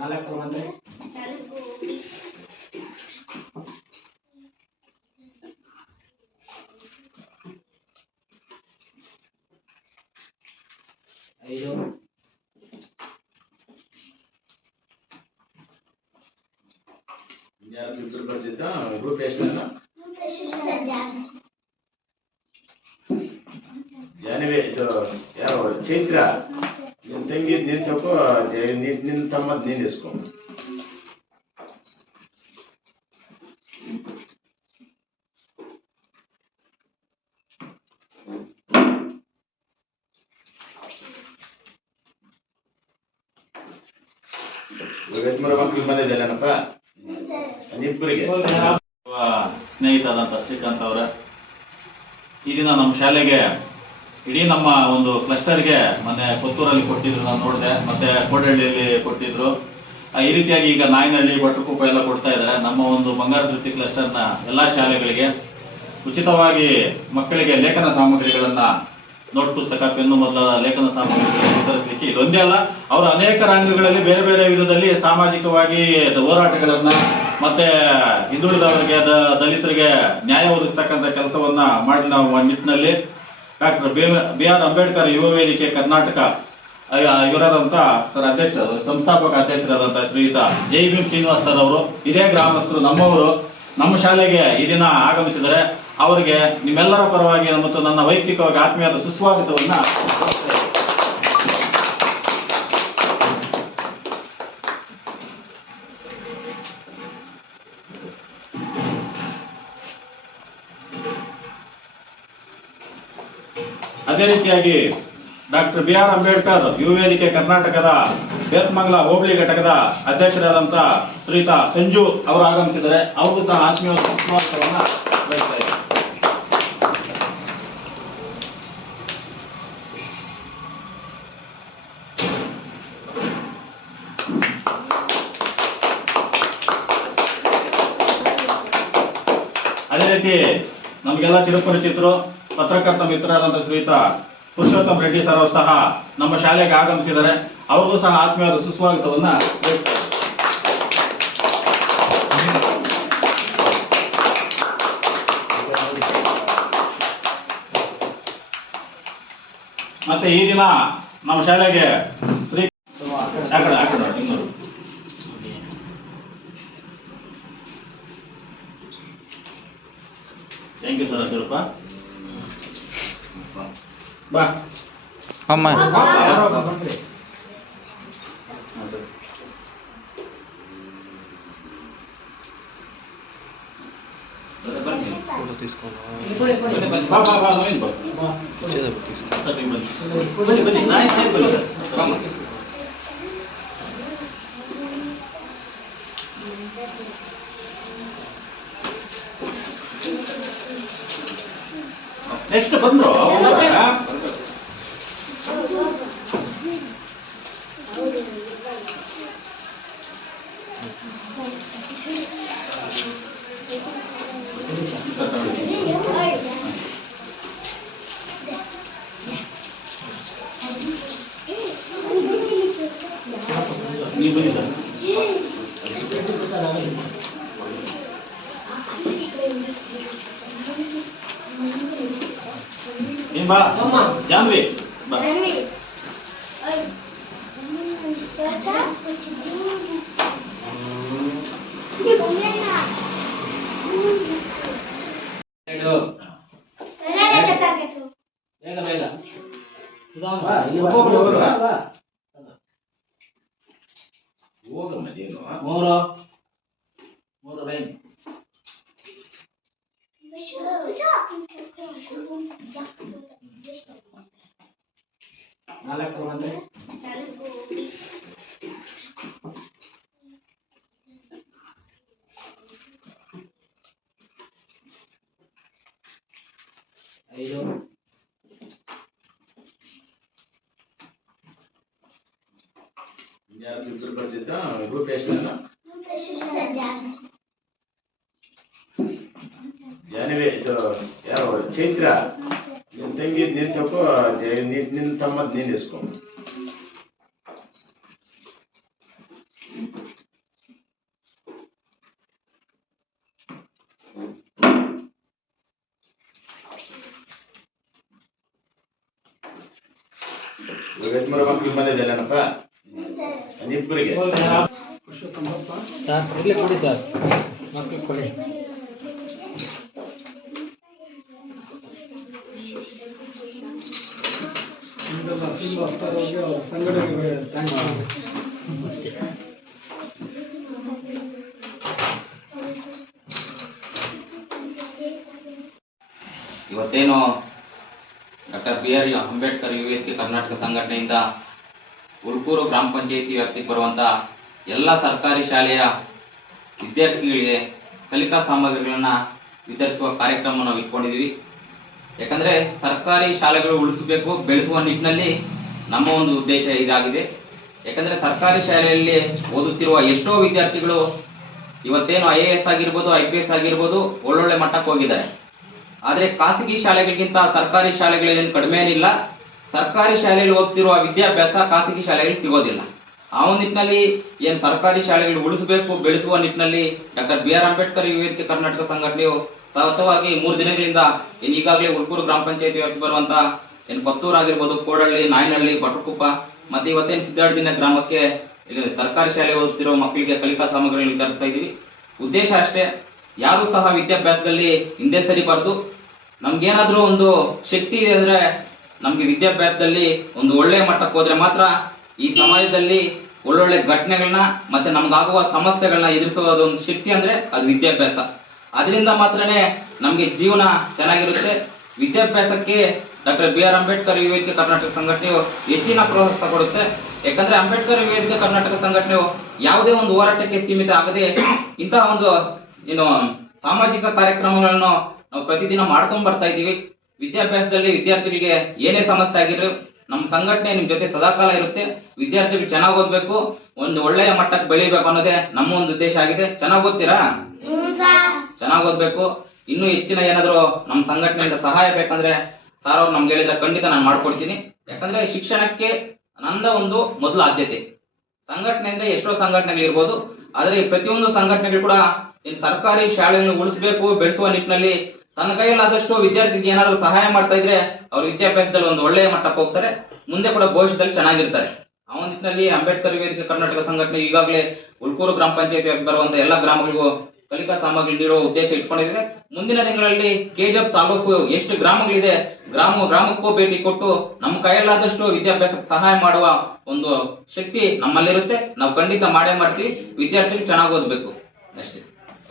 ನಾಲ್ಕು ಬಂದ್ರೆ ಐದು ಯಾರು ಇಬ್ಬರು ಬರ್ತಿದ್ದ ಗ್ರೂಪ್ ಎಷ್ಟು ಜನ ಜಾನವಿ ಇದು ಯಾವ ಚೈತ್ರ ನಿನ್ ತಂಗಿ ನೀನ್ ತಗೋ ತಮ್ಮದ್ ನಿನ್ ಇಸ್ಕೊ. ಒಬ್ಬ ಸ್ನೇಹಿತರಾದಂಥ ಶ್ರೀಕಾಂತ್ ಅವರ ಈ ದಿನ ನಮ್ಮ ಶಾಲೆಗೆ ಇಡೀ ನಮ್ಮ ಒಂದು ಕ್ಲಸ್ಟರ್ಗೆ ಮೊನ್ನೆ ಪುತ್ತೂರಲ್ಲಿ ಕೊಟ್ಟಿದ್ರು, ನಾನು ನೋಡಿದೆ. ಮತ್ತೆ ಕೋಡಹಳ್ಳಿಯಲ್ಲಿ ಕೊಟ್ಟಿದ್ರು. ಈ ರೀತಿಯಾಗಿ ಈಗ ನಾಯನಹಳ್ಳಿ ಭಟ್ರಕೂಪ ಎಲ್ಲ ಕೊಡ್ತಾ ಇದ್ದಾರೆ ನಮ್ಮ ಒಂದು ಬಂಗಾರ ತೃಪ್ತಿ ಕ್ಲಸ್ಟರ್ನ ಎಲ್ಲಾ ಶಾಲೆಗಳಿಗೆ ಉಚಿತವಾಗಿ ಮಕ್ಕಳಿಗೆ ಲೇಖನ ಸಾಮಗ್ರಿಗಳನ್ನ ನೋಟ್ ಪುಸ್ತಕ, ಪೆನ್ನು ಮೊದಲಾದ ಲೇಖನ ಸಾಮಗ್ರಿಗಳನ್ನು ವಿತರಿಸಲಿಕ್ಕೆ ಇದೊಂದೇ ಅಲ್ಲ, ಅವರು ಅನೇಕ ರಂಗಗಳಲ್ಲಿ ಬೇರೆ ಬೇರೆ ವಿಧದಲ್ಲಿ ಸಾಮಾಜಿಕವಾಗಿ ಹೋರಾಟಗಳನ್ನ ಮತ್ತೆ ಹಿಂದುಳಿದವರಿಗೆ ದಲಿತರಿಗೆ ನ್ಯಾಯ ಒದಗಿಸ್ತಕ್ಕಂಥ ಕೆಲಸವನ್ನ ಮಾಡಿ ನಾವು ನಿಟ್ಟಿನಲ್ಲಿ. ಡಾಕ್ಟರ್ ಬಿ ಆರ್ ಅಂಬೇಡ್ಕರ್ ಯುವ ವೇದಿಕೆ ಕರ್ನಾಟಕ ಅಹ್, ಇವರಾದಂತ ಸರ್ ಅಧ್ಯಕ್ಷ ಸಂಸ್ಥಾಪಕ ಅಧ್ಯಕ್ಷರಾದಂಥ ಶ್ರೀಯುತ ಜೈ ಬಿ ಶ್ರೀನಿವಾಸ್ ಸರ್ ಅವರು ಇದೇ ಗ್ರಾಮಸ್ಥರು ನಮ್ಮವರು ನಮ್ಮ ಶಾಲೆಗೆ ಈ ದಿನ ಆಗಮಿಸಿದರೆ ಅವರಿಗೆ ನಿಮ್ಮೆಲ್ಲರ ಪರವಾಗಿ ಮತ್ತು ನನ್ನ ವೈಯಕ್ತಿಕವಾಗಿ ಆತ್ಮೀಯದ ಸುಸ್ವಾಗತವನ್ನ ಅದೇ ರೀತಿಯಾಗಿ ಡಾಕ್ಟರ್ ಬಿ ಆರ್ ಅಂಬೇಡ್ಕರ್ ಯುವ ವೇದಿಕೆ ಕರ್ನಾಟಕದ ಬೇತ್ಮಂಗಲ ಹೋಬಳಿ ಘಟಕದ ಅಧ್ಯಕ್ಷರಾದಂತಹ ಶ್ರೀತಾ ಸಂಜು ಅವರು ಆಗಮಿಸಿದರೆ ಅವರು ಸಹ ಆತ್ಮೀಯ ಇದ್ದಾರೆ. ಅದೇ ರೀತಿ ನಮಗೆಲ್ಲ ಚಿರಪರಿಚಿತರು ಪತ್ರಕರ್ತ ಮಿತ್ರರಾದಂಥ ಶ್ರೀಯುತ ಪುರುಷೋತ್ತಮ್ ರೆಡ್ಡಿ ಸರ್ ಸಹ ನಮ್ಮ ಶಾಲೆಗೆ ಆಗಮಿಸಿದ್ದಾರೆ. ಅವರಿಗೂ ಸಹ ಆತ್ಮೀಯವಾದ ಸುಸ್ವಾಗತವನ್ನ ಮತ್ತೆ ಈ ದಿನ ನಮ್ಮ ಶಾಲೆಗೆ Shri. Thank you sir Ajjarappa ಬಾ ಅಮ್ಮ ಯಾರೋ ಬಂದ್ರಿ 那是本子啊，我来。哎你回去。ಹೋಗಮ್ಮ ನೀನು ಮೂರು ಮೂರು ಲೈನ್ ನಾಲ್ಕು ಬಂದ್ರೆ ಐದು ಯಾರು ಇಬ್ಬರು ಬರ್ತಿದ್ದ ಗ್ರೂಪ್ ಎಷ್ಟು ಜನ ಜಾನವಿ ಇದು ಯಾವ ಚೈತ್ರ ನಿನ್ ತಂಗಿ ನೀರು ತಕೋ ನಿನ್ನ ತಮ್ಮ ನೀನು ಇಸ್ಕೊ. ರೇಷ್ಮರ ಮಕ್ಕಳು ಬಂದಿದ್ದೆಲ್ಲನಪ್ಪ ಇಬ್ಬರಿಗೆ ಸರ್ ಕೊಡಿ ಸರ್. ಮಕ್ಕಳು ಕೊಡಿ. ಇವತ್ತೇನು ಡಾಕ್ಟರ್ ಬಿ ಆರ್ ಅಂಬೇಡ್ಕರ್ ಯುವ ವೇದಿಕೆ ಕರ್ನಾಟಕ ಸಂಘಟನೆಯಿಂದ ಉಳ್ಕೂರು ಗ್ರಾಮ ಪಂಚಾಯಿತಿ ವ್ಯಾಪ್ತಿಗೆ ಬರುವಂತ ಎಲ್ಲ ಸರ್ಕಾರಿ ಶಾಲೆಯ ವಿದ್ಯಾರ್ಥಿಗಳಿಗೆ ಕಲಿಕಾ ಸಾಮಗ್ರಿಗಳನ್ನ ವಿತರಿಸುವ ಕಾರ್ಯಕ್ರಮ ನಾವು ಇಟ್ಕೊಂಡಿದ್ದೀವಿ. ಯಾಕಂದರೆ ಸರ್ಕಾರಿ ಶಾಲೆಗಳು ಉಳಿಸಬೇಕು ಬೆಳೆಸುವ ನಿಟ್ಟಿನಲ್ಲಿ ನಮ್ಮ ಒಂದು ಉದ್ದೇಶ ಇದಾಗಿದೆ. ಯಾಕಂದ್ರೆ ಸರ್ಕಾರಿ ಶಾಲೆಯಲ್ಲಿ ಓದುತ್ತಿರುವ ಎಷ್ಟೋ ವಿದ್ಯಾರ್ಥಿಗಳು ಇವತ್ತೇನು ಐ ಎ ಎಸ್ ಆಗಿರ್ಬೋದು ಐ ಪಿ ಎಸ್ ಆಗಿರ್ಬೋದು ಒಳ್ಳೊಳ್ಳೆ ಮಟ್ಟಕ್ಕೆ ಹೋಗಿದ್ದಾರೆ. ಆದರೆ ಖಾಸಗಿ ಶಾಲೆಗಳಿಗಿಂತ ಸರ್ಕಾರಿ ಶಾಲೆಗಳೇನು ಕಡಿಮೆ ಏನಿಲ್ಲ. ಸರ್ಕಾರಿ ಶಾಲೆಯಲ್ಲಿ ಓದ್ತಿರುವ ವಿದ್ಯಾಭ್ಯಾಸ ಖಾಸಗಿ ಶಾಲೆಗಳಿಗೆ ಸಿಗೋದಿಲ್ಲ. ಆ ನಿಟ್ಟಿನಲ್ಲಿ ಏನು ಸರ್ಕಾರಿ ಶಾಲೆಗಳು ಉಳಿಸಬೇಕು, ಬೆಳೆಸುವ ನಿಟ್ಟಿನಲ್ಲಿ ಡಾಕ್ಟರ್ ಬಿ ಆರ್ ಅಂಬೇಡ್ಕರ್ ಯುವತಿ ಕರ್ನಾಟಕ ಸಂಘಟನೆಯು ಸಹಸವಾಗಿ ಮೂರು ದಿನಗಳಿಂದ ಏನ್ ಈಗಾಗಲೇ ಉಳ್ಕೂರು ಗ್ರಾಮ ಪಂಚಾಯತಿ ವ್ಯಾಪ್ತಿ ಬರುವಂತ ಏನು ಬತ್ತೂರ್ ಆಗಿರ್ಬೋದು ಕೋಡಹಳ್ಳಿ, ನಾಯನಹಳ್ಳಿ ಬಟರ್ಕುಪ್ಪ ಮತ್ತೆ ಇವತ್ತೇನು ಸಿದ್ದಾರ್ಡಿನ ಗ್ರಾಮಕ್ಕೆ ಸರ್ಕಾರಿ ಶಾಲೆ ಓದುತ್ತಿರುವ ಮಕ್ಕಳಿಗೆ ಕಲಿಕಾ ಸಾಮಗ್ರಿಗಳನ್ನು ವಿತರಿಸ್ತಾ ಇದ್ದೀವಿ. ಉದ್ದೇಶ ಅಷ್ಟೇ, ಯಾರು ಸಹ ವಿದ್ಯಾಭ್ಯಾಸದಲ್ಲಿ ಹಿಂದೆ ಸರಿಬಾರ್ದು. ನಮ್ಗೇನಾದ್ರೂ ಒಂದು ಶಕ್ತಿ ಇದೆ ಅಂದ್ರೆ ನಮ್ಗೆ ವಿದ್ಯಾಭ್ಯಾಸದಲ್ಲಿ ಒಂದು ಒಳ್ಳೆಯ ಮಟ್ಟಕ್ಕೆ ಹೋದ್ರೆ ಮಾತ್ರ ಈ ಸಮಾಜದಲ್ಲಿ ಒಳ್ಳೊಳ್ಳೆ ಘಟನೆಗಳನ್ನ ಮತ್ತೆ ನಮ್ಗಾಗುವ ಸಮಸ್ಯೆಗಳನ್ನ ಎದುರಿಸುವ ಒಂದು ಶಕ್ತಿ ಅಂದ್ರೆ ಅದು ವಿದ್ಯಾಭ್ಯಾಸ. ಅದರಿಂದ ಮಾತ್ರನೇ ನಮ್ಗೆ ಜೀವನ ಚೆನ್ನಾಗಿರುತ್ತೆ. ವಿದ್ಯಾಭ್ಯಾಸಕ್ಕೆ ಡಾಕ್ಟರ್ ಬಿ ಆರ್ ಅಂಬೇಡ್ಕರ್ ಯುವ ವೇದಿಕೆ ಕರ್ನಾಟಕ ಸಂಘಟನೆಯು ಹೆಚ್ಚಿನ ಪ್ರೋತ್ಸಾಹ ಕೊಡುತ್ತೆ. ಯಾಕಂದ್ರೆ ಅಂಬೇಡ್ಕರ್ ಯುವ ವೇದಿಕೆ ಕರ್ನಾಟಕ ಸಂಘಟನೆಯು ಯಾವುದೇ ಒಂದು ಹೋರಾಟಕ್ಕೆ ಸೀಮಿತ ಆಗದೆ ಇಂತಹ ಒಂದು ಏನು ಸಾಮಾಜಿಕ ಕಾರ್ಯಕ್ರಮಗಳನ್ನು ನಾವು ಪ್ರತಿದಿನ ಮಾಡ್ಕೊಂಡ್ ಬರ್ತಾ ಇದ್ದೀವಿ. ವಿದ್ಯಾಭ್ಯಾಸದಲ್ಲಿ ವಿದ್ಯಾರ್ಥಿಗಳಿಗೆ ಏನೇ ಸಮಸ್ಯೆ ಆಗಿರೋ ನಮ್ಮ ಸಂಘಟನೆ ನಿಮ್ ಜೊತೆ ಸದಾಕಾಲ ಇರುತ್ತೆ. ವಿದ್ಯಾರ್ಥಿಗಳು ಚೆನ್ನಾಗಿ ಓದ್ಬೇಕು. ಒಂದು ಒಳ್ಳೆಯ ಮಟ್ಟಕ್ಕೆ ಬೆಳಿಬೇಕು ಅನ್ನೋದೇ ನಮ್ಮ ಒಂದು ಉದ್ದೇಶ ಆಗಿದೆ. ಚೆನ್ನಾಗಿ ಓದ್ತೀರಾ? ಚೆನ್ನಾಗಿ ಓದ್ಬೇಕು. ಇನ್ನೂ ಹೆಚ್ಚಿನ ಏನಾದ್ರು ನಮ್ಮ ಸಂಘಟನೆಯಿಂದ ಸಹಾಯ ಬೇಕಂದ್ರೆ ಸಾರ್ ಅವ್ರು ನಮ್ಗೆ ಹೇಳಿದ್ರೆ ಖಂಡಿತ ನಾನು ಮಾಡ್ಕೊಡ್ತೀನಿ. ಯಾಕಂದ್ರೆ ಶಿಕ್ಷಣಕ್ಕೆ ನಂದ ಒಂದು ಮೊದಲ ಆದ್ಯತೆ. ಸಂಘಟನೆ ಅಂದ್ರೆ ಎಷ್ಟೋ ಸಂಘಟನೆಗಳು ಇರ್ಬೋದು. ಆದ್ರೆ ಈ ಪ್ರತಿಯೊಂದು ಸಂಘಟನೆಗಳು ಕೂಡ ಸರ್ಕಾರಿ ಶಾಲೆಯನ್ನು ಉಳಿಸಬೇಕು ಬೆಳೆಸುವ ನಿಟ್ಟಿನಲ್ಲಿ ತನ್ನ ಕೈಯಲ್ಲಾದಷ್ಟು ವಿದ್ಯಾರ್ಥಿಗೆ ಏನಾದ್ರು ಸಹಾಯ ಮಾಡ್ತಾ ಇದ್ರೆ ಅವ್ರ ವಿದ್ಯಾಭ್ಯಾಸದಲ್ಲಿ ಒಂದು ಒಳ್ಳೆಯ ಮಟ್ಟಕ್ಕೆ ಹೋಗ್ತಾರೆ. ಮುಂದೆ ಕೂಡ ಭವಿಷ್ಯದಲ್ಲಿ ಚೆನ್ನಾಗಿರ್ತಾರೆ. ಆ ನಿಟ್ಟಿನಲ್ಲಿ ಅಂಬೇಡ್ಕರ್ ವೇದಿಕೆ ಕರ್ನಾಟಕ ಸಂಘಟನೆ ಈಗಾಗಲೇ ಉಳ್ಕೂರು ಗ್ರಾಮ ಪಂಚಾಯತಿ ಬರುವಂತ ಎಲ್ಲ ಗ್ರಾಮಗಳಿಗೂ ಕಲಿಕಾ ಸಾಮಗ್ರಿ ನೀಡುವ ಉದ್ದೇಶ ಇಟ್ಕೊಂಡಿದ್ರೆ ಮುಂದಿನ ದಿನಗಳಲ್ಲಿ ಕೆಜಿಎಫ್ ತಾಲೂಕು ಎಷ್ಟು ಗ್ರಾಮಗಳಿದೆ, ಗ್ರಾಮ ಗ್ರಾಮಕ್ಕೂ ಭೇಟಿ ಕೊಟ್ಟು ನಮ್ಮ ಕೈಯಲ್ಲಾದಷ್ಟು ವಿದ್ಯಾಭ್ಯಾಸಕ್ಕೆ ಸಹಾಯ ಮಾಡುವ ಒಂದು ಶಕ್ತಿ ನಮ್ಮಲ್ಲಿರುತ್ತೆ. ನಾವು ಖಂಡಿತ ಮಾಡೇ ಮಾಡ್ತೀವಿ. ವಿದ್ಯಾರ್ಥಿಗಳು ಚೆನ್ನಾಗಿ ಓದಬೇಕು. ಅಷ್ಟೇ.